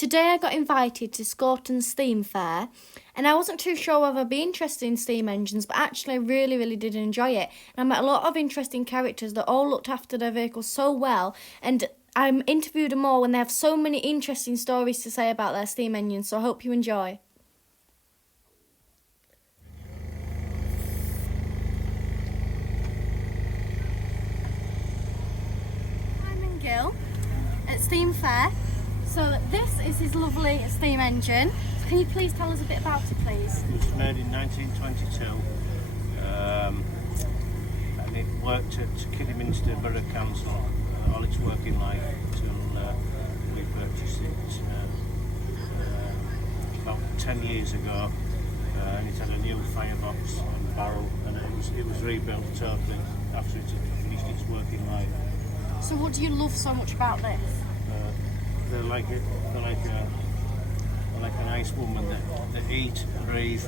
Today I got invited to Scorton Steam Fair, and I wasn't too sure whether I'd be interested in steam engines, but actually I really did enjoy it. And I met a lot of interesting characters that all looked after their vehicles so well, and I interviewed them all and they have so many interesting stories to say about their steam engines, so I hope you enjoy. I'm in Gill at Steam Fair. So this is his lovely steam engine. Can you please tell us a bit about it, please? It was made in 1922 and it worked at Kidderminster Borough Council all its working life until we purchased it about 10 years ago, and it had a new firebox and barrel, and it was rebuilt totally after it had finished its working life. So what do you love so much about this? They're like a nice woman that eat, breathe.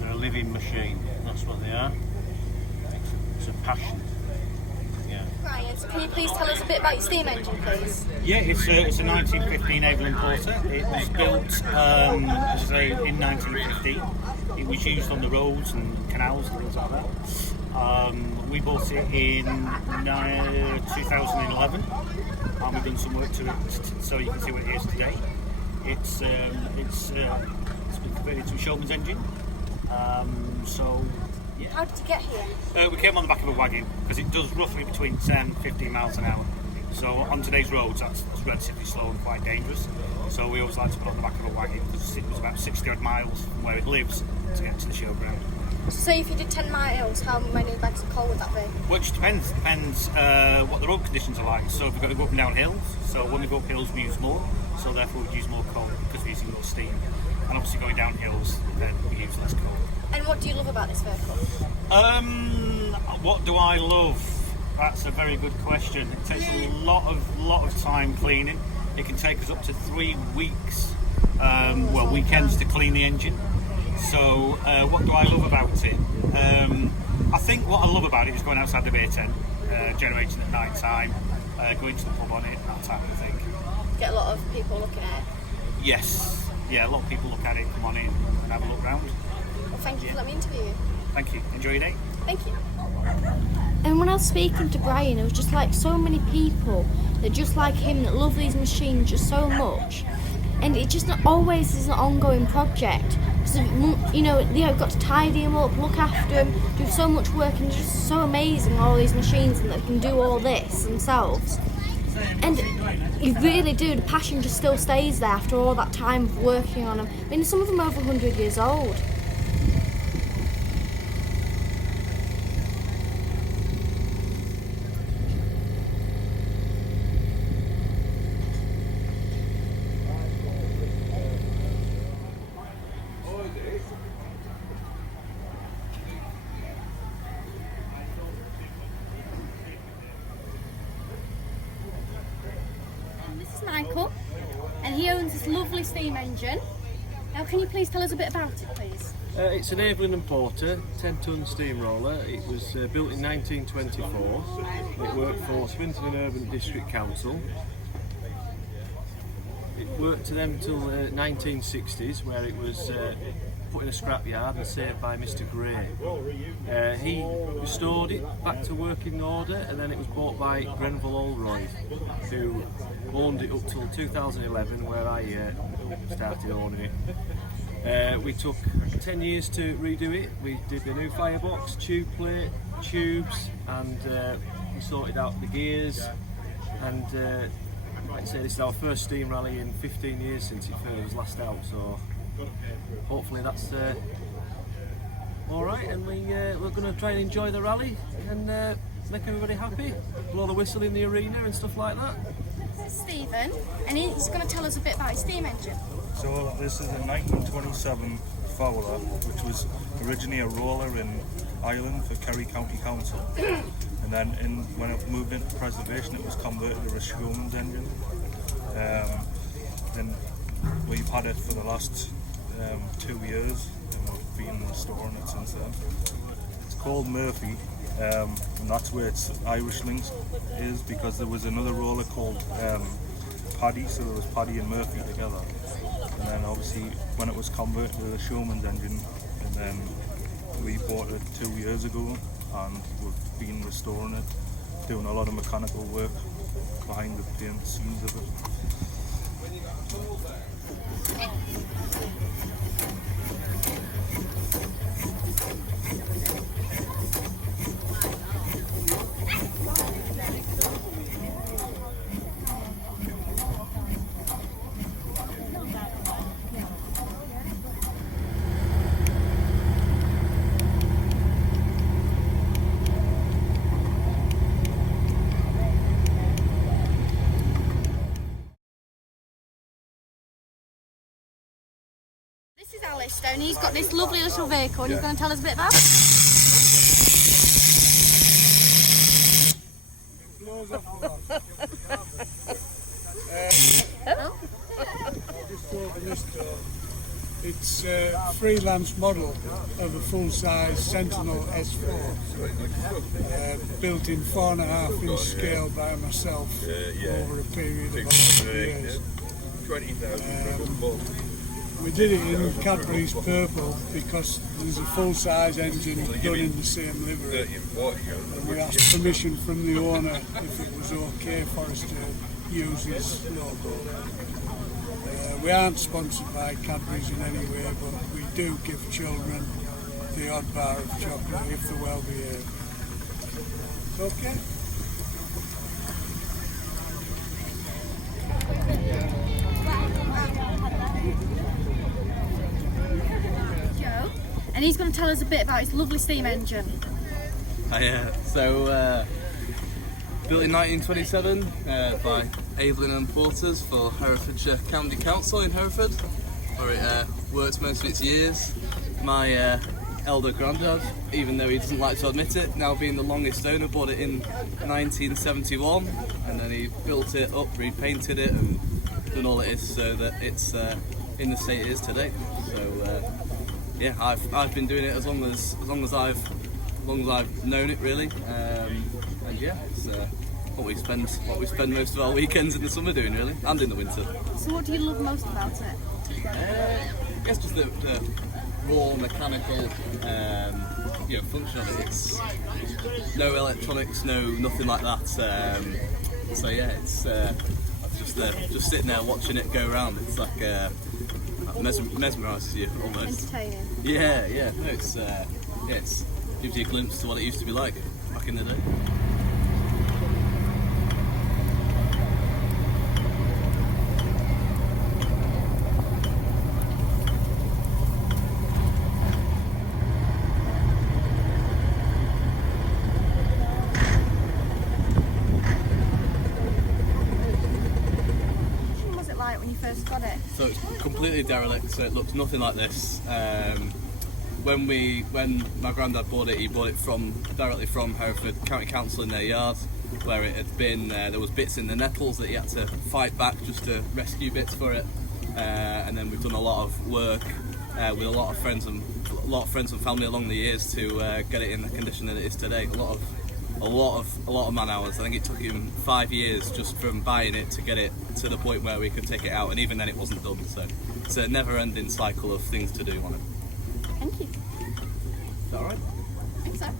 They're a living machine. That's what they are. It's a passion. Yeah. Ryan, so can you please tell us a bit about your steam engine, please? Yeah, it's a 1915 Evelyn Porter. It was built, as I say, in 1950. It was used on the roads and canals and things like that. We bought it in 2011, and we've done some work to it, so you can see what it is today. It's been converted to a showman's engine. So yeah. How did you get here? We came on the back of a wagon and it does roughly between 10 and 15 miles an hour. So on today's roads that's relatively slow and quite dangerous. So we always like to put it on the back of a wagon because it was about 60 odd miles from where it lives to get to the showground. So say if you did 10 miles, how many bags of coal would that be? Which depends what the road conditions are like. So we've got to go up and down hills. So when we go up hills we use more. So therefore we use more coal because we're using more steam. And obviously going down hills, then we use less coal. And what do you love about this vehicle? What do I love? That's a very good question. It takes a lot of time cleaning. It can take us up to 3 weeks, weekends to clean the engine. So what do I love about it? I think what I love about it is going outside the Bay 10, generating at night time, going to the pub on it, that type of thing. Get a lot of people looking at it? Yes, yeah, a lot of people look at it, come on in and have a look round. Well, thank you for letting me interview you. Thank you. Enjoy your day. Thank you. And when I was speaking to Brian, it was just like so many people that just like him that love these machines just so much. And it just not always is an ongoing project. So, you know, they've got to tidy them up, look after them, do so much work, and it's just so amazing all these machines and that can do all this themselves. And you really do, the passion just still stays there after all that time of working on them. I mean, some of them are over 100 years old. This is Michael, and he owns this lovely steam engine. Now, can you please tell us a bit about it, please? It's an Evelyn Porter 10-ton steamroller. It was built in 1924. It worked for Swinton Urban District Council. It worked to them till the 1960s, where it was put in a scrapyard and saved by Mr. Gray. He restored it back to working order, and then it was bought by Grenville Oldroyd, who owned it up till 2011, where I started owning it. We took 10 years to redo it. We did the new firebox, tube plate, tubes, and we sorted out the gears. And like I say, this is our first steam rally in 15 years since it was last out. So hopefully that's all right, and we're going to try and enjoy the rally and make everybody happy. Blow the whistle in the arena and stuff like that. This is Stephen, and he's going to tell us a bit about his steam engine. So this is a 1927 Fowler, which was originally a roller in Ireland for Kerry County Council. And then when it moved into preservation, it was converted to a showman's engine. Then we've had it for the last 2 years, and we've been restoring it since then. It's called Murphy, and that's where its Irish links is, because there was another roller called Paddy, so there was Paddy and Murphy together. And then obviously when it was converted to the Showman's engine, and then we bought it 2 years ago, and we've been restoring it, doing a lot of mechanical work behind the paint scenes of it. This is Alistair, and he's got this lovely little vehicle, and he's going to tell us a bit about it. It's a freelance model of a full-size Sentinel S4, built in 4.5 inch scale by myself over a period of 100 years. We did it in Cadbury's purple because there's a full-size engine done in the same livery, and we asked permission from the owner if it was okay for us to use his logo. We aren't sponsored by Cadbury's in any way, but we do give children the odd bar of chocolate if they're well behaved. Okay? Joe, and he's going to tell us a bit about his lovely steam engine. Built in 1927 by Evelyn and Porters for Herefordshire County Council in Hereford, where it worked most of its years. My elder granddad, even though he doesn't like to admit it, now being the longest owner, bought it in 1971, and then he built it up, repainted it, and done all it is so that it's in the state it is today. So yeah, I've been doing it as long as I've known it really, and yeah, it's what we spend most of our weekends in the summer doing really, and in the winter. So what do you love most about it? I guess just the raw mechanical function of it. It's no electronics, nothing like that. So yeah, it's just sitting there watching it go around. It's like mesmerises you almost. Entertaining. Yeah. No, it's gives you a glimpse to what it used to be like back in the day. What was it like when you first got it? So it's completely derelict, so it looks nothing like this. When my granddad bought it, he bought it directly from Hereford County Council in their yard, where it had been. There was bits in the nettles that he had to fight back just to rescue bits for it, and then we've done a lot of work with a lot of friends and family along the years to get it in the condition that it is today. A lot of man hours. I think it took him 5 years just from buying it to get it to the point where we could take it out, and even then it wasn't done. So it's a never-ending cycle of things to do on it. Thank you. Is that all right? I think so.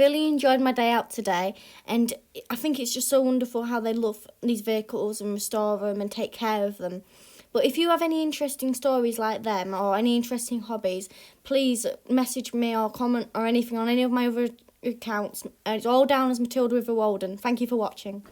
really enjoyed my day out today, and I think it's just so wonderful how they love these vehicles and restore them and take care of them. But if you have any interesting stories like them or any interesting hobbies, please message me or comment or anything on any of my other accounts. It's all down as Matilda River Walden. Thank you for watching.